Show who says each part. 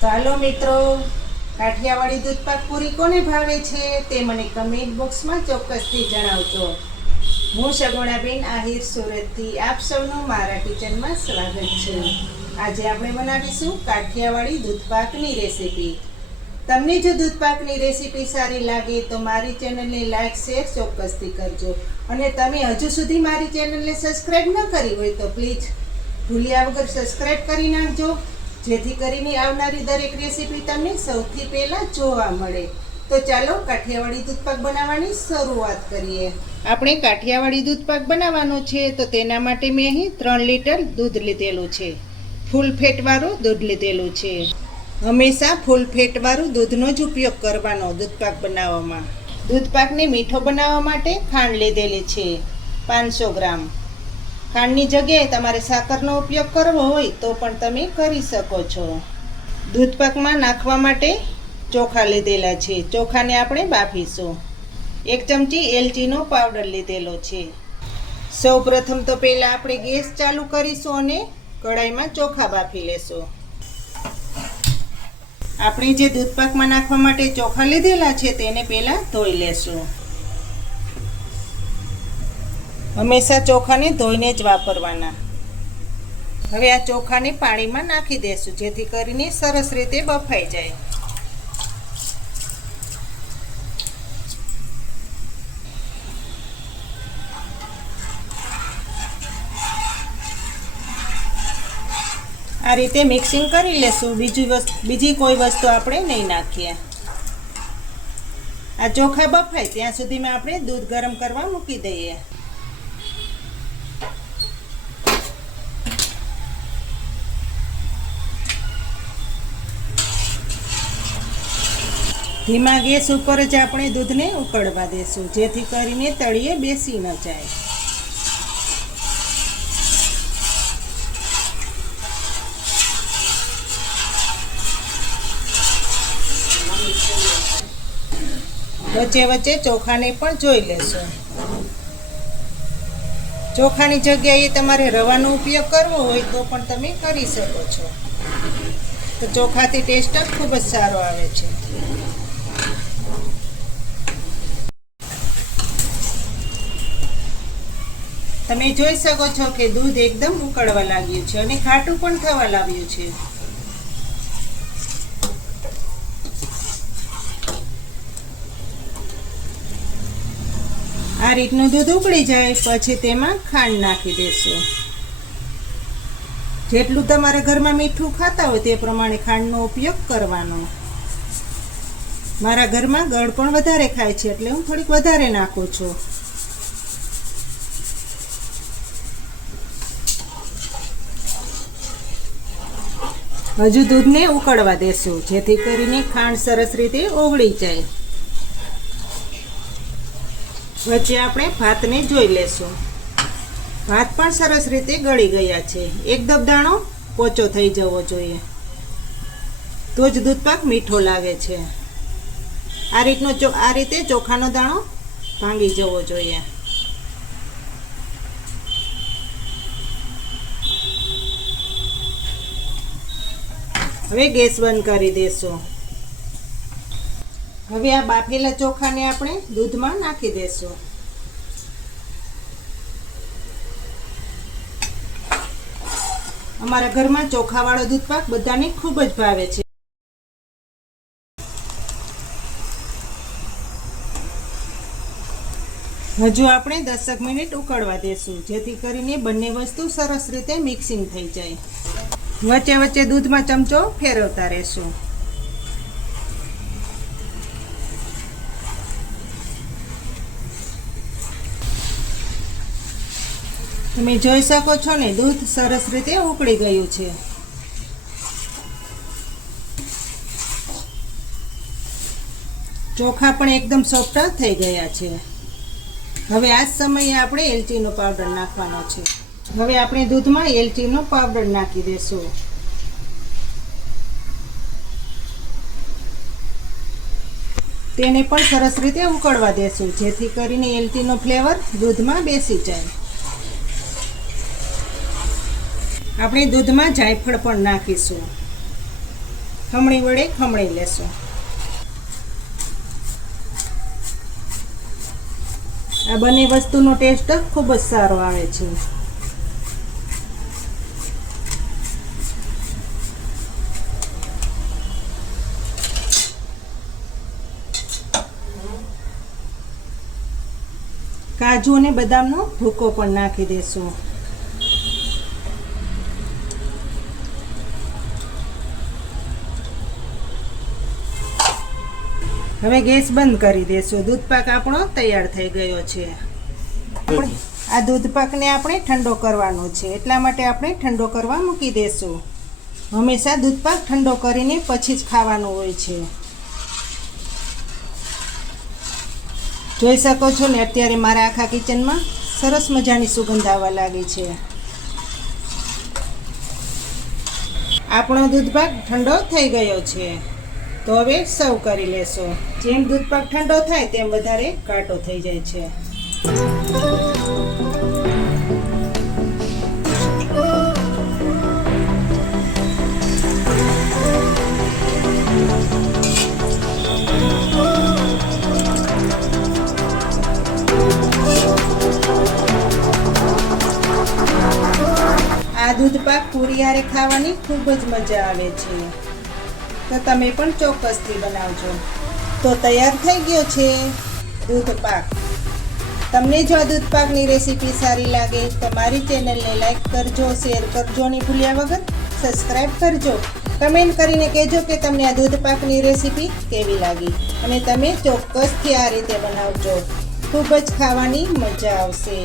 Speaker 1: ચાલો મિત્રો, કાઠિયાવાડી દૂધપાક પૂરી કોને ભાવે છે તે મને કમેન્ટ બોક્સમાં ચોક્કસથી જણાવજો. હું સગુણાબેન આહિર સુરતથી આપ સૌનું મારા કિચનમાં સ્વાગત છે. આજે આપણે બનાવીશું કાઠિયાવાડી દૂધપાકની રેસીપી. તમને જો દૂધપાકની રેસીપી સારી લાગે તો મારી ચેનલને લાઈક, શેર ચોક્કસથી કરજો. અને તમે હજુ સુધી મારી ચેનલને સબસ્ક્રાઈબ ન કરી હોય તો પ્લીઝ ભૂલ્યા વગર સબસ્ક્રાઈબ કરી નાખજો. જેથી કરીને આવનારી દરેક રેસીપી તમને સૌથી પહેલાં જોવા મળે. તો ચાલો કાઠિયાવાડી દૂધપાક બનાવવાની શરૂઆત કરીએ. આપણે કાઠિયાવાડી દૂધપાક બનાવવાનો છે તો તેના માટે મેં અહીં ત્રણ લીટર દૂધ લીધેલું છે. ફૂલ ફેટવાળું દૂધ લીધેલું છે. હંમેશા ફૂલ ફેટવાળું દૂધનો જ ઉપયોગ કરવાનો દૂધપાક બનાવવામાં. દૂધપાકને મીઠો બનાવવા માટે ખાંડ લીધેલી છે. પાંચસો ગ્રામ. ખાંડની જગ્યાએ તમારે સાકરનો ઉપયોગ કરવો હોય તો પણ તમે કરી શકો છો. દૂધપાકમાં નાખવા માટે ચોખા લીધેલા છે. ચોખાને આપણે બાફીશું. એક ચમચી એલચીનો પાવડર લીધેલો છે. સૌ પ્રથમ તો પહેલાં આપણે ગેસ ચાલુ કરીશું અને કઢાઈમાં ચોખા બાફી લેશું. આપણે જે દૂધપાકમાં નાખવા માટે ચોખા લીધેલા છે તેને પહેલાં ધોઈ લેશું. હંમેશા ચોખાને ધોઈને જ વાપરવાના. હવે આ ચોખાને પાણીમાં નાખી દેશું, જેથી કરીને સરસ રીતે બફાઈ જાય. આ રીતે મિક્સિંગ કરી લેશું, બીજી વસ્તુ બીજી કોઈ વસ્તુ આપણે નહીં નાખીએ. આ ચોખા બફાય, ત્યાં સુધીમાં આપણે દૂધ ગરમ કરવા મૂકી દઈએ. ધીમા ગેસ ઉપર જ આપણે દૂધને ઉકળવા દેશું. જેથી કરીને તળીએ બેસી ન જાય. વચ્ચે વચ્ચે ચોખાને પણ જોઈ લેશું. ચોખાની જગ્યાએ તમારે રવાનો ઉપયોગ કરવો હોય તો પણ તમે કરી શકો છો. તો ચોખાથી ટેસ્ટ ખૂબ જ સારો આવે છે. તમે જોઈ શકો છો કે દૂધ એકદમ ઉકળવા લાગ્યું છે અને ખાટું પણ થવા લાગ્યું છે. આ રીતનું દૂધ ઉકળી જાય, પછી તેમાં ખાંડ નાખી દેશું. જેટલું તમારા ઘરમાં મીઠું ખાતા હોય તે પ્રમાણે ખાંડનો ઉપયોગ કરવાનો. મારા ઘરમાં ગળ પણ વધારે ખાય છે, એટલે હું થોડીક વધારે નાખું છું. હજુ દૂધને ઉકળવા દેશું, જેથી કરીને ખાંડ સરસ રીતે ઓગળી જાય. વચ્ચે આપણે ભાતને જોઈ લેશું. ભાત પણ સરસ રીતે ગળી ગયા છે. એકદમ દાણો પોચો થઈ જવો જોઈએ. તો જ દૂધપાક મીઠો લાગે છે. આ રીતનો આ રીતે ચોખાનો દાણો ભાંગી જવો જોઈએ. હવે ગેસ બંધ કરી દેશું. હવે આ બાફેલા ચોખાને આપણે દૂધમાં નાખી દેશું. અમારા ઘરમાં ચોખાવાળો દૂધપાક બધાને ખૂબ જ ભાવે છે. હજુ આપણે દસક મિનિટ ઉકળવા દેશું, જેથી કરીને બંને વસ્તુ સરસ રીતે મિક્સિંગ થઈ જાય. વચ્ચે વચ્ચે દૂધમાં ચમચો ફેરવતા રહેશું. તમે જોઈ શકો છો ને, દૂધ સરસ રીતે ઉકળી ગયું છે. ચોખા પણ એકદમ સોફ્ટ થઈ ગયા છે. હવે આ જ સમયે આપણે એલચીનો પાવડર નાખવાનો છે. હવે આપણે દૂધમાં એલચીનો પાવડર નાખી દેશું. તેને પણ સરસ રીતે ઉકળવા દેશું, જેથી કરીને એલચીનો ફ્લેવર દૂધમાં બેસી જાય. આપણે દૂધમાં જાયફળ પણ નાખીશું. ખમણી વડે ખમણી લેશું. આ બંને વસ્તુનો ટેસ્ટ ખૂબ જ સારો આવે છે. કાજુ અને બદામનો ભૂકો પણ નાખી દેશું. હવે ગેસ બંધ કરી દેશું. દૂધ પાક આપણો તૈયાર થઈ ગયો છે. આ દૂધ પાકને આપણે ઠંડો કરવાનો છે. એટલા માટે આપણે ઠંડો કરવા મૂકી દેશું. હંમેશા દૂધ પાક ઠંડો કરીને પછી જ ખાવાનું હોય છે. જોઈ શકો છો ને અત્યારે મારા આખા કિચનમાં સરસ મજાની સુગંધ આવવા લાગી છે. આપણો દૂધપાક ઠંડો થઈ ગયો છે. તો હવે સર્વ કરી લેશો. જેમ દૂધપાક ઠંડો થાય, તેમ વધારે કાંટો થઈ જાય છે. પૂરી હારે ખાવાની ખૂબ જ મજા આવે છે. તો તમે પણ ચોક્કસથી બનાવજો. તો તૈયાર થઈ ગયો છે દૂધ પાક. તમને જો આ દૂધ પાકની રેસીપી સારી લાગે તો મારી ચેનલને લાઈક કરજો, શેર કરજો અને ભૂલ્યા વગર સબસ્ક્રાઈબ કરજો. કમેન્ટ કરીને કહેજો કે તમને આ દૂધ પાકની રેસીપી કેવી લાગી અને તમે ચોક્કસથી આ રીતે બનાવજો. ખૂબ જ ખાવાની મજા આવશે.